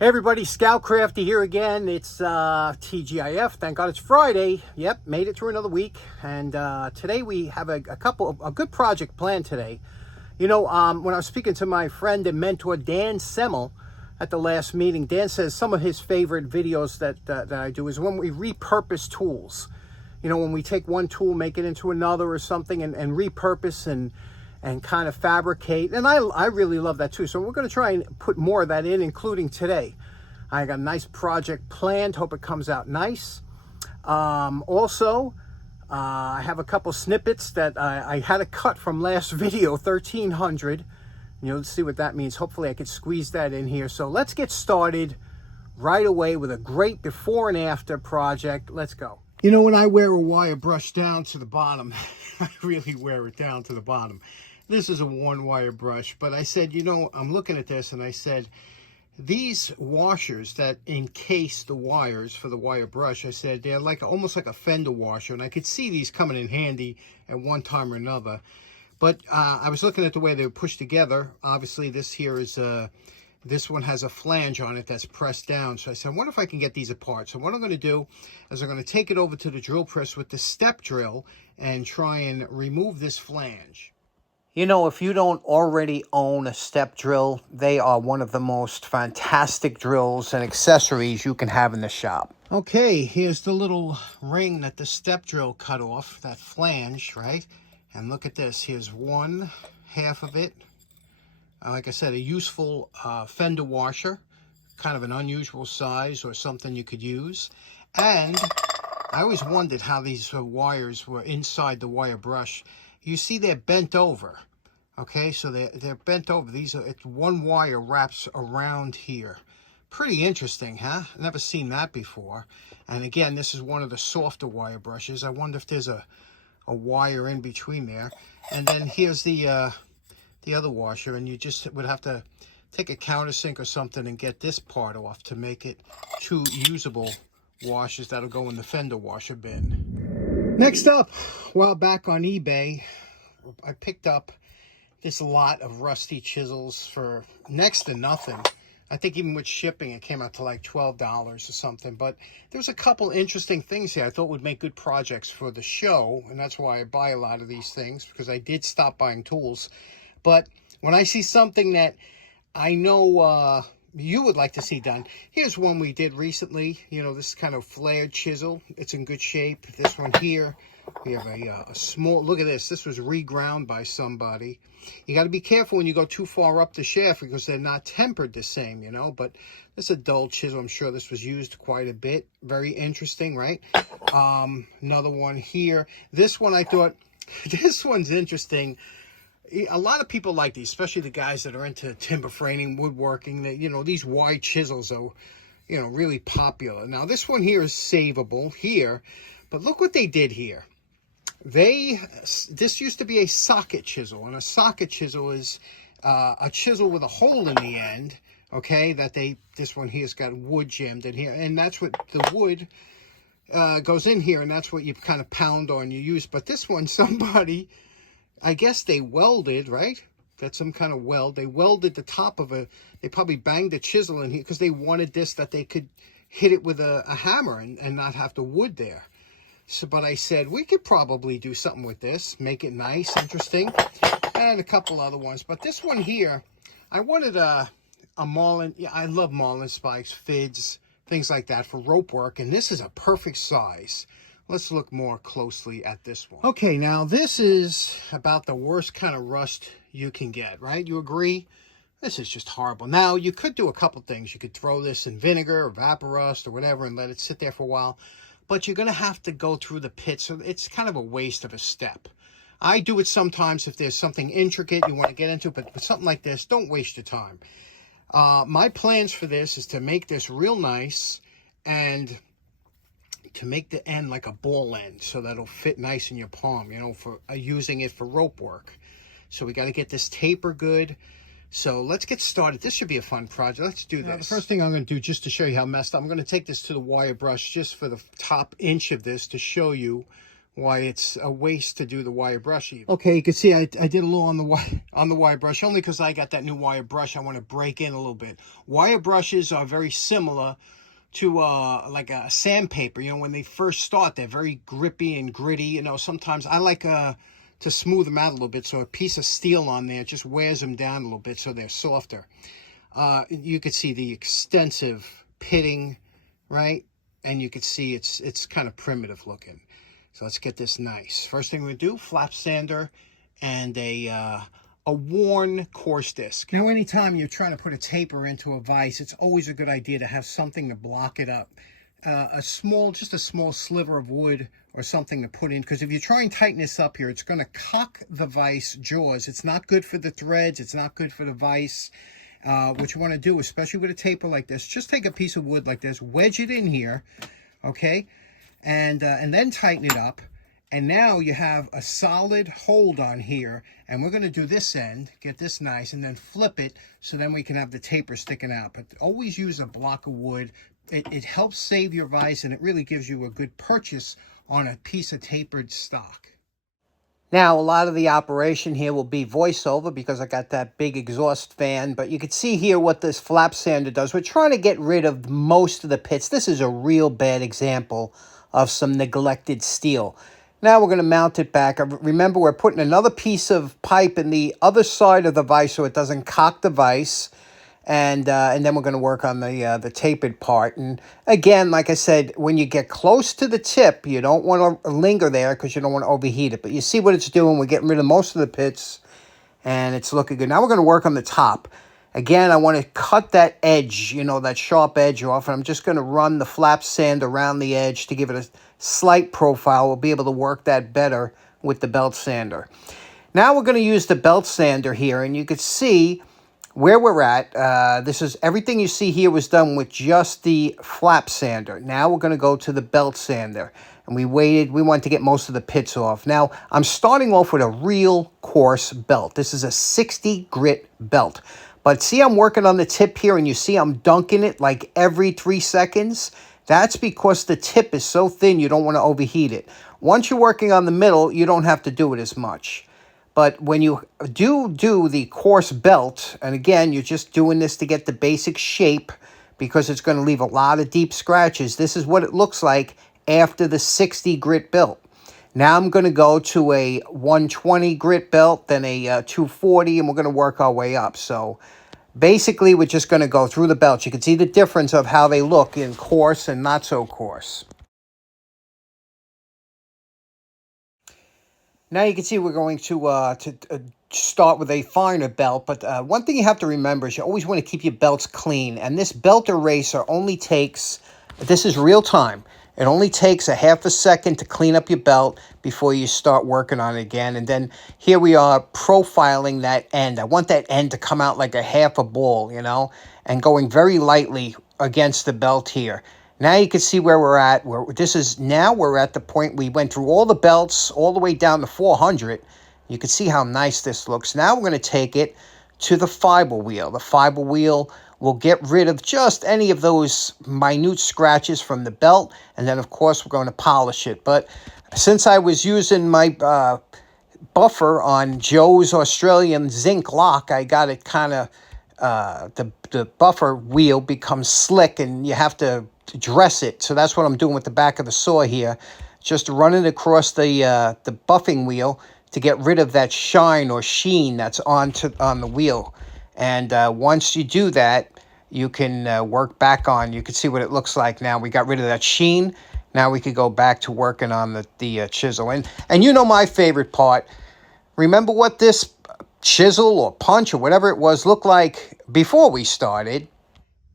Hey everybody, Scoutcrafty here again. It's TGIF. Thank God it's Friday. Yep, made it through another week. And today we have a good project planned today. You know, when I was speaking to my friend and mentor Dan Semmel at the last meeting, Dan says some of his favorite videos that I do is when we repurpose tools. You know, when we take one tool, make it into another or something, and repurpose and kind of fabricate. And I really love that too. So we're going to try and put more of that in, including today. I got a nice project planned. Hope it comes out nice. Also, I have a couple snippets that I had to cut from last video, 1300. Let's see what that means. Hopefully I could squeeze that in here. So let's get started right away with a great before and after project. Let's go. You know, when I wear a wire brush down to the bottom, I really wear it down to the bottom. This is a one wire brush, but I said, you know, I'm looking at this and I said, these washers that encase the wires for the wire brush, I said, they're like almost like a Fender washer, and I could see these coming in handy at one time or another. But I was looking at the way they were pushed together. Obviously, this here is this one has a flange on it that's pressed down. So I said, I wonder if I can get these apart. So what I'm going to do is I'm going to take it over to the drill press with the step drill and try and remove this flange. You know, if you don't already own a step drill, they are one of the most fantastic drills and accessories you can have in the shop. Okay, here's the little ring that the step drill cut off, that flange, right? And look at this. Here's one half of it. Like I said, a useful Fender washer, kind of an unusual size or something you could use. And I always wondered how these wires were inside the wire brush. You see they're bent over. Okay, so they're bent over. It's one wire wraps around here. Pretty interesting, huh? Never seen that before. And again, this is one of the softer wire brushes. I wonder if there's a wire in between there. And then here's the other washer, and you just would have to take a countersink or something and get this part off to make it two usable washers that'll go in the Fender washer bin. Next up, a while back on eBay, I picked up this lot of rusty chisels for next to nothing. I think even with shipping, it came out to like $12 or something. But there's a couple interesting things here I thought would make good projects for the show. And that's why I buy a lot of these things, because I did stop buying tools. But when I see something that I know you would like to see done, here's one we did recently. You know, this kind of flared chisel. It's in good shape. This one here, we have a small, look at this. This was reground by somebody. You got to be careful when you go too far up the shaft because they're not tempered the same, you know. But this is a dull chisel. I'm sure this was used quite a bit. Very interesting, right? Another one here. This one I thought, this one's interesting. A lot of people like these, especially the guys that are into timber framing, woodworking. That, you know, these wide chisels are, you know, really popular. Now, this one here is savable here, but look what they did here. This used to be a socket chisel, and a socket chisel is a chisel with a hole in the end. Okay, this one here's got wood jammed in here, and that's what the wood goes in here, and that's what you kind of pound on, you use. But this one, somebody, I guess they welded, right? That's some kind of weld. They welded the top of they probably banged the chisel in here because they wanted this, that they could hit it with a hammer and not have the wood there. So, but I said, we could probably do something with this, make it nice, interesting, and a couple other ones. But this one here, I wanted a Marlin. Yeah, I love Marlin spikes, fids, things like that for rope work, and this is a perfect size. Let's look more closely at this one. Okay, now this is about the worst kind of rust you can get, right? You agree? This is just horrible. Now, you could do a couple things. You could throw this in vinegar or Vaporust or whatever and let it sit there for a while. But you're going to have to go through the pit, so it's kind of a waste of a step. I do it sometimes if there's something intricate you want to get into, but with something like this, don't waste your time. My plans for this is to make this real nice and to make the end like a ball end so that'll fit nice in your palm, you know, for using it for rope work. So we got to get this taper good. So let's get started. This should be a fun project. Let's do this. Now, the first thing I'm going to do, just to show you how messed up, I'm going to take this to the wire brush just for the top inch of this to show you why it's a waste to do the wire brush even. Okay, you can see I did a little on the wire brush, only because I got that new wire brush. I want to break in a little bit. Wire brushes are very similar to like a sandpaper. You know, when they first start, they're very grippy and gritty. You know, sometimes I like to smooth them out a little bit, so a piece of steel on there just wears them down a little bit so they're softer. You could see the extensive pitting, right? And you can see it's kind of primitive looking. So let's get this nice. First thing we do, flap sander and a worn coarse disc. Now, anytime you're trying to put a taper into a vise, it's always a good idea to have something to block it up. Just a small sliver of wood or something to put in, because if you try and tighten this up here, it's going to cock the vise jaws. It's not good for the threads. It's not good for the vise. What you want to do, especially with a taper like this, just take a piece of wood like this, wedge it in here, okay, and then tighten it up. And now you have a solid hold on here, and we're going to do this end, get this nice, and then flip it, so then we can have the taper sticking out. But always use a block of wood. It helps save your vise, and it really gives you a good purchase on a piece of tapered stock. Now, a lot of the operation here will be voiceover because I got that big exhaust fan, but you can see here what this flap sander does. We're trying to get rid of most of the pits. This is a real bad example of some neglected steel. Now we're going to mount it back. Remember, we're putting another piece of pipe in the other side of the vise so it doesn't cock the vise. And then we're going to work on the tapered part. And again, like I said, when you get close to the tip, you don't want to linger there because you don't want to overheat it. But you see what it's doing. We're getting rid of most of the pits, and it's looking good. Now we're going to work on the top. Again, I want to cut that edge, you know, that sharp edge off. And I'm just going to run the flap sand around the edge to give it a slight profile. We'll be able to work that better with the belt sander. Now we're going to use the belt sander here, and you can see where we're at. This is everything you see here was done with just the flap sander. Now we're going to go to the belt sander, and we wanted to get most of the pits off. Now I'm starting off with a real coarse belt. This is a 60 grit belt, but see, I'm working on the tip here, and you see I'm dunking it like every 3 seconds. That's because the tip is so thin, you don't want to overheat it. Once you're working on the middle, you don't have to do it as much. But when you do the coarse belt, and again, you're just doing this to get the basic shape because it's going to leave a lot of deep scratches. This is what it looks like after the 60 grit belt. Now I'm going to go to a 120 grit belt, then a 240, and we're going to work our way up. So basically, we're just going to go through the belts. You can see the difference of how they look in coarse and not so coarse. Now you can see we're going to start with a finer belt, but one thing you have to remember is you always want to keep your belts clean. And this belt eraser only takes, this is real time, it only takes a half a second to clean up your belt before you start working on it again. And then here we are profiling that end. I want that end to come out like a half a ball, you know, and going very lightly against the belt here. Now you can see where we're at. Now we're at the point we went through all the belts all the way down to 400. You can see how nice this looks. Now we're going to take it to the fiber wheel. The fiber wheel will get rid of just any of those minute scratches from the belt. And then, of course, we're going to polish it. But since I was using my buffer on Joe's Australian zinc lock, I got it kind of, the buffer wheel becomes slick and you have to dress it. So that's what I'm doing with the back of the saw here. Just running across the buffing wheel to get rid of that shine or sheen that's on the wheel. And once you do that, you can work back on. You can see what it looks like now. We got rid of that sheen. Now we could go back to working on the chisel. And you know my favorite part. Remember what this chisel or punch or whatever it was looked like before we started?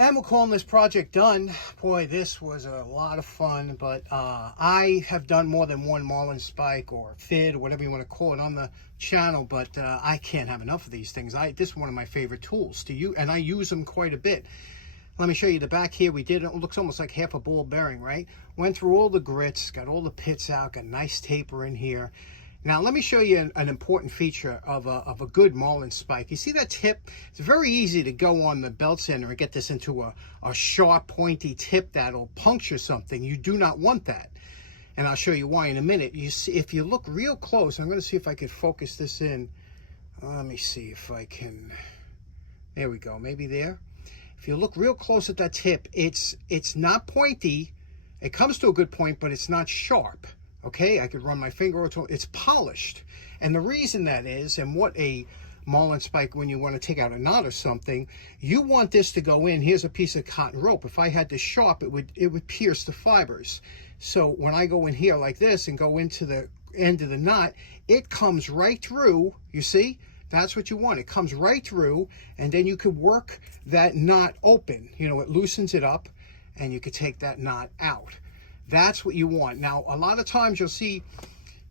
And we're calling this project done. Boy, this was a lot of fun, but I have done more than one Marlin spike or fid, or whatever you want to call it, on the channel, but I can't have enough of these things. This is one of my favorite tools to use, and I use them quite a bit. Let me show you the back here. We did it. It looks almost like half a ball bearing, right? Went through all the grits, got all the pits out, got a nice taper in here. Now, let me show you an important feature of a good Marlin spike. You see that tip? It's very easy to go on the belt sander and get this into a sharp, pointy tip that'll puncture something. You do not want that. and I'll show you why in a minute. You see, if you look real close, I'm going to see if I can focus this in. Let me see if I can. There we go, maybe there. If you look real close at that tip, it's not pointy. It comes to a good point, but it's not sharp. Okay, I could run my finger over it. It's polished. And the reason that is, and what a Marlin spike, when you want to take out a knot or something, you want this to go in. Here's a piece of cotton rope. If I had this sharp, it would pierce the fibers. So when I go in here like this and go into the end of the knot, it comes right through. You see, that's what you want. It comes right through, and then you could work that knot open. You know, it loosens it up, and you could take that knot out. That's what you want. Now, a lot of times you'll see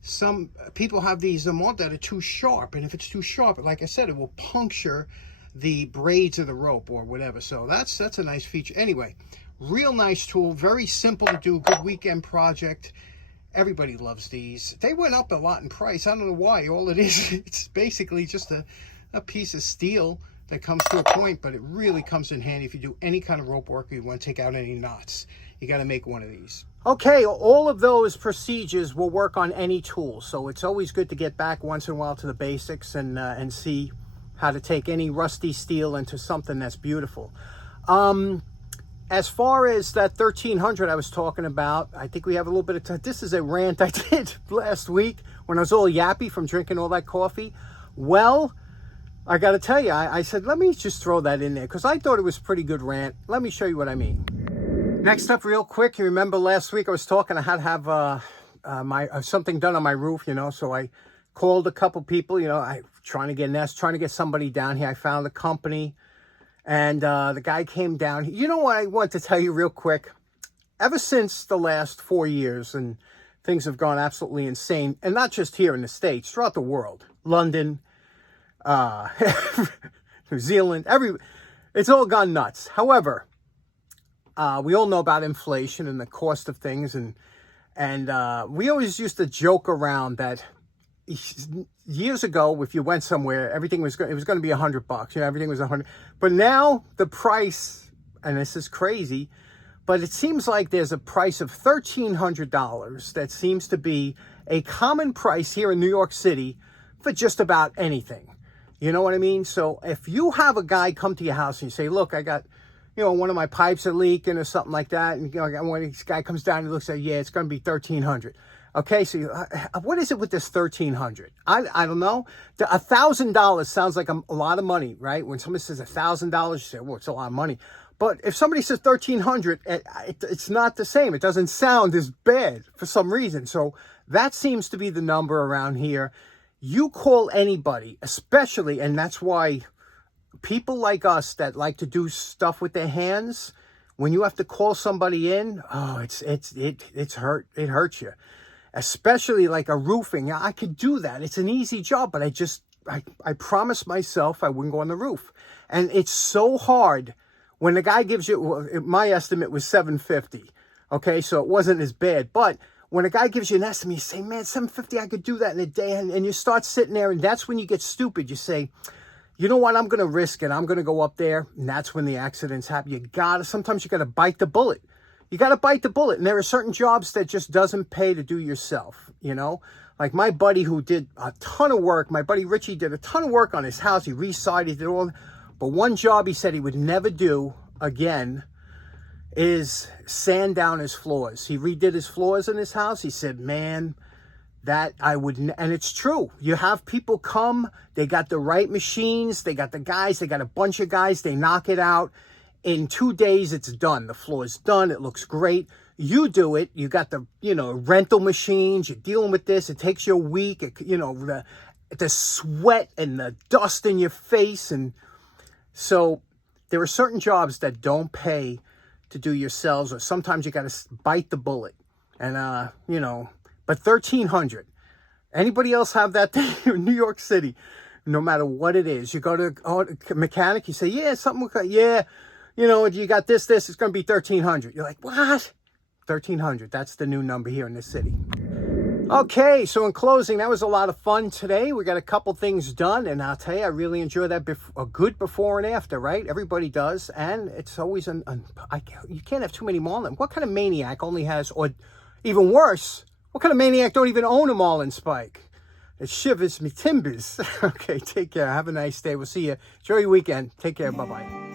some people have these that are too sharp, and if it's too sharp, like I said, it will puncture the braids of the rope or whatever. So that's a nice feature. Anyway, real nice tool, very simple to do, good weekend project. Everybody loves these. They went up a lot in price. I don't know why. All it is, it's basically just a piece of steel that comes to a point, but it really comes in handy if you do any kind of rope work or you want to take out any knots. You got to make one of these. Okay, all of those procedures will work on any tool, so it's always good to get back once in a while to the basics and see how to take any rusty steel into something that's beautiful. As far as that 1300 I was talking about, I think we have a little bit of time. This is a rant I did last week when I was all yappy from drinking all that coffee. Well, I got to tell you, I said, let me just throw that in there because I thought it was a pretty good rant. Let me show you what I mean. Next up, real quick, you remember last week I was talking, I had to have something done on my roof, you know, so I called a couple people, you know, trying to get somebody down here. I found a company, and the guy came down. You know what I want to tell you real quick? Ever since the last 4 years, and things have gone absolutely insane, and not just here in the States, throughout the world, London, New Zealand, it's all gone nuts. However, we all know about inflation and the cost of things, and we always used to joke around that years ago, if you went somewhere, everything was it was going to be $100. You know, everything was $100. But now the price, and this is crazy, but it seems like there's a price of $1,300 that seems to be a common price here in New York City for just about anything. You know what I mean? So if you have a guy come to your house and you say, look, I got, you know, one of my pipes are leaking or something like that, and you know, when this guy comes down and looks at, yeah, it's going to be $1,300. Okay, so what is it with this $1,300? I don't know. $1,000 sounds like a lot of money, right? When somebody says $1,000, you say, well, it's a lot of money. But if somebody says $1,300, it's not the same. It doesn't sound as bad for some reason. So that seems to be the number around here. You call anybody, especially, and that's why people like us that like to do stuff with their hands, when you have to call somebody in, oh, it hurts you. Especially like a roofing. I could do that. It's an easy job, but I promised myself I wouldn't go on the roof. And it's so hard when the guy gives you, well, my estimate was $750. Okay, so it wasn't as bad. But when a guy gives you an estimate, you say, man, $750, I could do that in a day. And you start sitting there, and that's when you get stupid. You say, you know what, I'm going to risk it. I'm going to go up there. And that's when the accidents happen. Sometimes you got to bite the bullet. You got to bite the bullet. And there are certain jobs that just doesn't pay to do yourself, you know? Like my buddy who did a ton of work, my buddy Richie did a ton of work on his house. He re-sided, he did all. But one job he said he would never do again is sand down his floors. He redid his floors in his house. He said, man, that I wouldn't. And it's true. You have people come, they got the right machines, they got the guys, they got a bunch of guys, they knock it out. In 2 days, it's done. The floor is done. It looks great. You do it. You got the, you know, rental machines. You're dealing with this. It takes you a week. You know, the sweat and the dust in your face. And so there are certain jobs that don't pay to do yourselves, or sometimes you got to bite the bullet. And, you know, but $1,300. Anybody else have that thing in New York City? No matter what it is. You go to a mechanic, you say, yeah, something, yeah. You know, you got this, it's going to be $1,300. You're like, what? $1,300. That's the new number here in this city. Okay, so in closing, that was a lot of fun today. We got a couple things done, and I'll tell you, I really enjoy that, a good before and after, right? Everybody does, and it's always, you can't have too many Marlin. What kind of maniac only has, or even worse, What kind of maniac don't even own a Marlin spike? It shivers me timbers. Okay, take care. Have a nice day. We'll see you. Enjoy your weekend. Take care. Bye-bye.